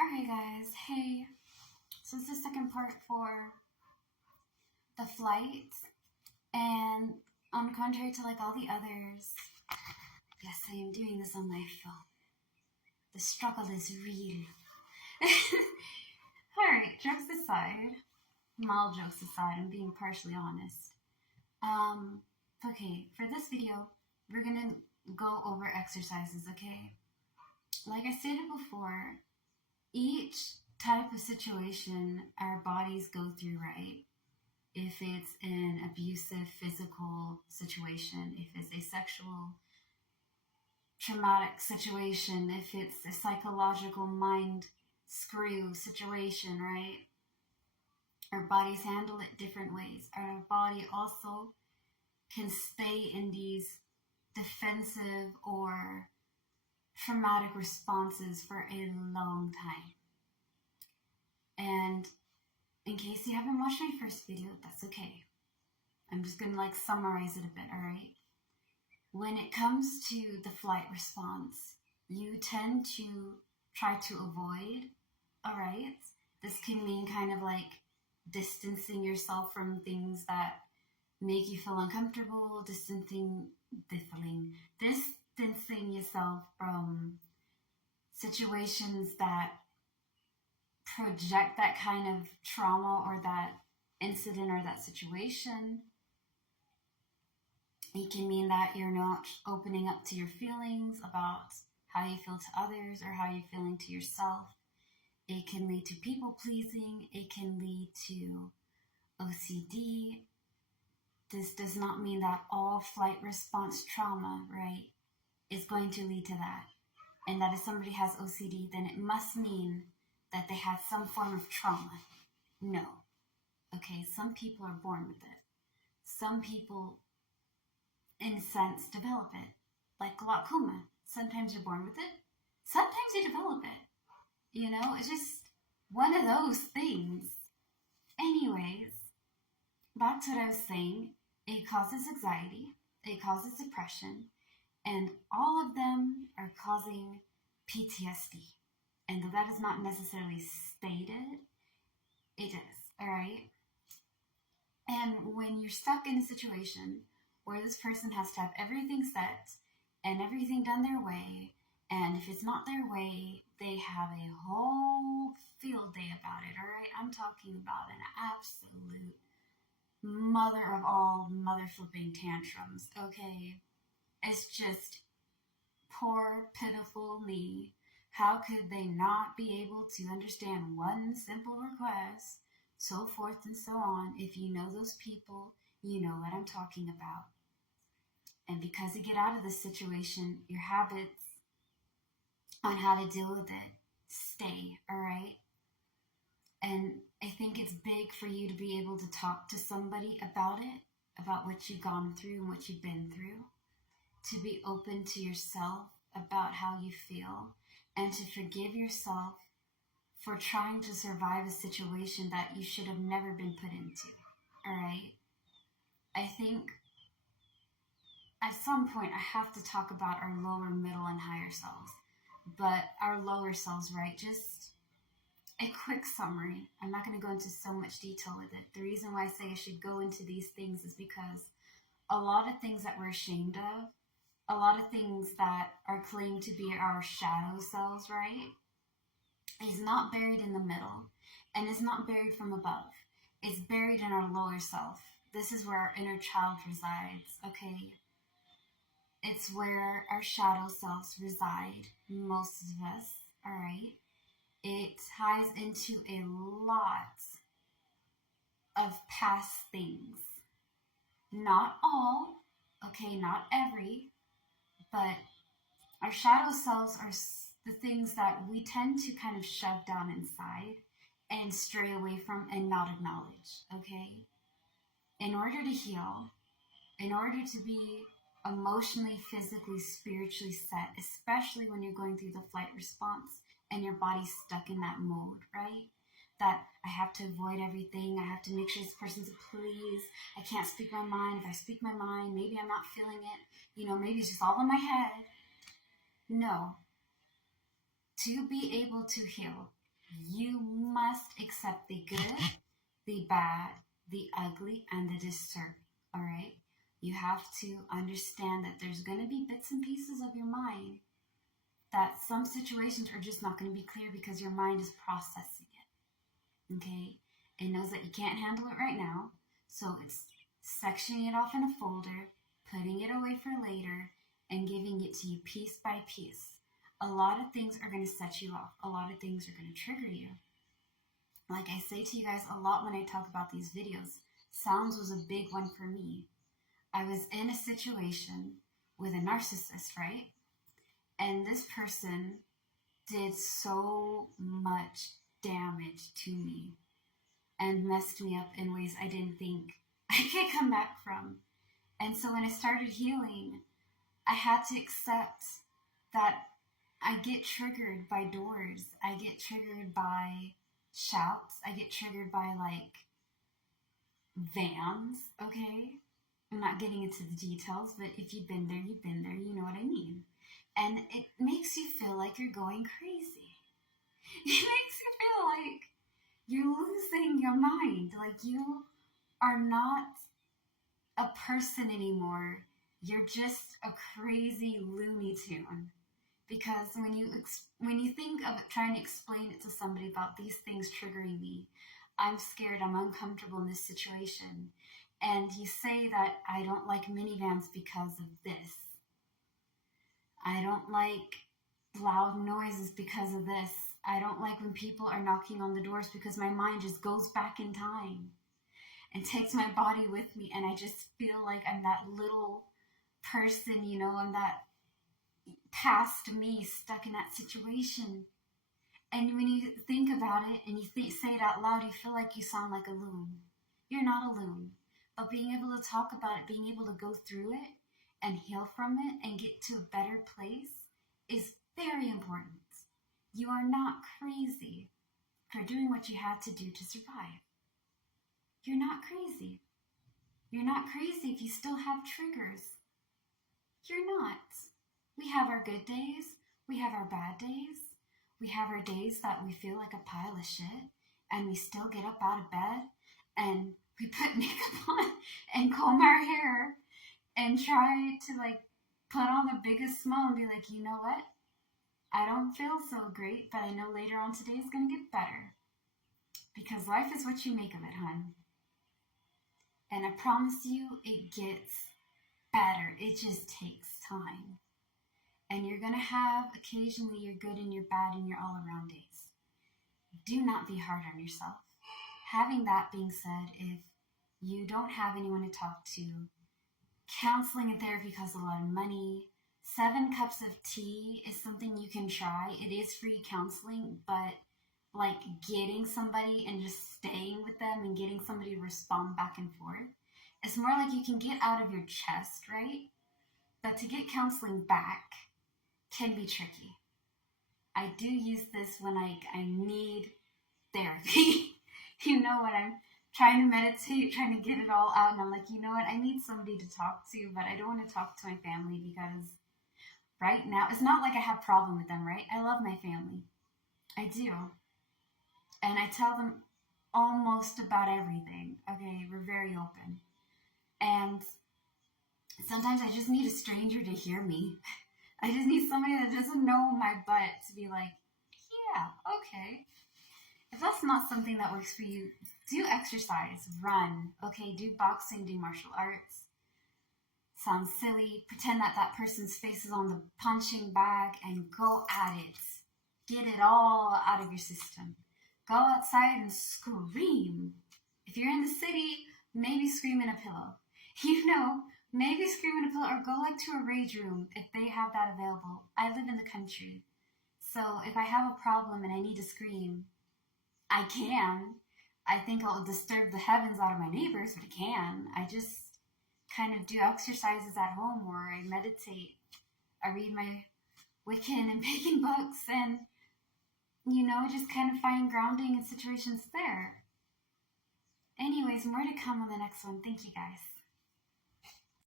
Alright guys, hey. So it's the second part for the flight. And on the contrary to like all the others, yes, I am doing this on my phone. The struggle is real. Alright, jokes aside, mild jokes aside, I'm being partially honest. Okay, for this video, we're gonna go over exercises, okay? Like I stated before, each type of situation our bodies go through, right? If it's an abusive physical situation, if it's a sexual traumatic situation, if it's a psychological mind screw situation, right? Our bodies handle it different ways. Our body also can stay in these defensive or traumatic responses for a long time. And in case you haven't watched my first video, that's okay. I'm just gonna summarize it a bit, alright? When it comes to the flight response, you tend to try to avoid, alright? This can mean kind of distancing yourself from things that make you feel uncomfortable, distancing yourself from situations that project that kind of trauma or that incident or that situation. It can mean that you're not opening up to your feelings about how you feel to others or how you're feeling to yourself. It can lead to people pleasing. It can lead to OCD. This does not mean that all flight response trauma, right, is going to lead to that. And that if somebody has OCD, then it must mean that they had some form of trauma. No. Okay, some people are born with it. Some people, in a sense, develop it. Like glaucoma. Sometimes you're born with it. Sometimes you develop it. You know, it's just one of those things. Anyways, back to what I was saying. It causes anxiety. It causes depression. And all of them are causing PTSD. And though that is not necessarily stated, it is, alright? And when you're stuck in a situation where this person has to have everything set and everything done their way, and if it's not their way, they have a whole field day about it, alright? I'm talking about an absolute mother of all mother flipping tantrums, okay? It's just poor, pitiful me. How could they not be able to understand one simple request, so forth and so on? If you know those people, you know what I'm talking about. And because you get out of this situation, your habits on how to deal with it stay, alright? And I think it's big for you to be able to talk to somebody about it, about what you've gone through and what you've been through, to be open to yourself about how you feel, and to forgive yourself for trying to survive a situation that you should have never been put into, alright? I think at some point I have to talk about our lower, middle, and higher selves. But our lower selves, right, just a quick summary. I'm not going to go into so much detail with it. The reason why I say I should go into these things is because a lot of things that we're ashamed of, a lot of things that are claimed to be our shadow selves, right, is not buried in the middle and is not buried from above. It's buried in our lower self. This is where our inner child resides, okay? It's where our shadow selves reside, most of us, alright? It ties into a lot of past things. Not all, okay, not every, but our shadow selves are the things that we tend to kind of shove down inside and stray away from and not acknowledge, okay? In order to heal, in order to be emotionally, physically, spiritually set, especially when you're going through the flight response and your body's stuck in that mode, right? That I have to avoid everything. I have to make sure this person's a please. I can't speak my mind. If I speak my mind, maybe I'm not feeling it. You know, maybe it's just all in my head. No. To be able to heal, You must accept the good, the bad, the ugly, and the disturbing. All right? You have to understand that there's going to be bits and pieces of your mind that some situations are just not going to be clear because your mind is processing it. Okay? It knows that you can't handle it right now, so it's sectioning it off in a folder, putting it away for later, and giving it to you piece by piece. A lot of things are going to set you off. A lot of things are going to trigger you. Like I say to you guys a lot when I talk about these videos, sounds was a big one for me. I was in a situation with a narcissist, right? And this person did so much damage to me and messed me up in ways I didn't think I could come back from. And so when I started healing, I had to accept that I get triggered by doors. I get triggered by shouts. I get triggered by like vans, okay? I'm not getting into the details, but if you've been there, you've been there. You know what I mean. And it makes you feel like you're going crazy. It makes you feel like you're losing your mind. Like you are not a person anymore. You're just a crazy Looney Tune. Because when you think of trying to explain it to somebody about these things triggering me, I'm scared, I'm uncomfortable in this situation. And you say that I don't like minivans because of this. I don't like loud noises because of this. I don't like when people are knocking on the doors because my mind just goes back in time and takes my body with me, and I just feel like I'm that little person, you know, I'm that past me stuck in that situation. And when you think about it and you say it out loud, you feel like you sound like a loon. You're not a loon. But being able to talk about it, being able to go through it and heal from it and get to a better place is very important. You are not crazy for doing what you had to do to survive. You're not crazy. You're not crazy if you still have triggers. You're not. We have our good days. We have our bad days. We have our days that we feel like a pile of shit and we still get up out of bed and we put makeup on and comb our hair and try to like put on the biggest smile and be like, you know what? I don't feel so great, but I know later on today is going to get better. Because life is what you make of it, hon. And I promise you, it gets better. It just takes time. And you're going to have occasionally your good and your bad and your all-around days. Do not be hard on yourself. Having that being said, if you don't have anyone to talk to, counseling and therapy costs a lot of money. 7 cups of tea is something you can try. It is free counseling, but like getting somebody and just staying with them and getting somebody to respond back and forth, it's more like you can get out of your chest, right? But to get counseling back can be tricky. I do use this when I need therapy. You know, when I'm trying to meditate, trying to get it all out, and I'm like, you know what, I need somebody to talk to, but I don't want to talk to my family because right now, it's not like I have a problem with them, right? I love my family. I do. And I tell them almost about everything. Okay, we're very open. And sometimes I just need a stranger to hear me. I just need somebody that doesn't know my butt to be like, yeah, okay. If that's not something that works for you, do exercise, run, okay, do boxing, do martial arts. Sounds silly. Pretend that that person's face is on the punching bag and go at it. Get it all out of your system. Go outside and scream. If you're in the city, maybe scream in a pillow. You know, maybe scream in a pillow or go like to a rage room if they have that available. I live in the country. So if I have a problem and I need to scream, I can. I think I'll disturb the heavens out of my neighbors, but I can. I just kind of do exercises at home or I meditate. I read my Wiccan and pagan books and, you know, just kind of find grounding in situations there. Anyways, more to come on the next one. Thank you guys.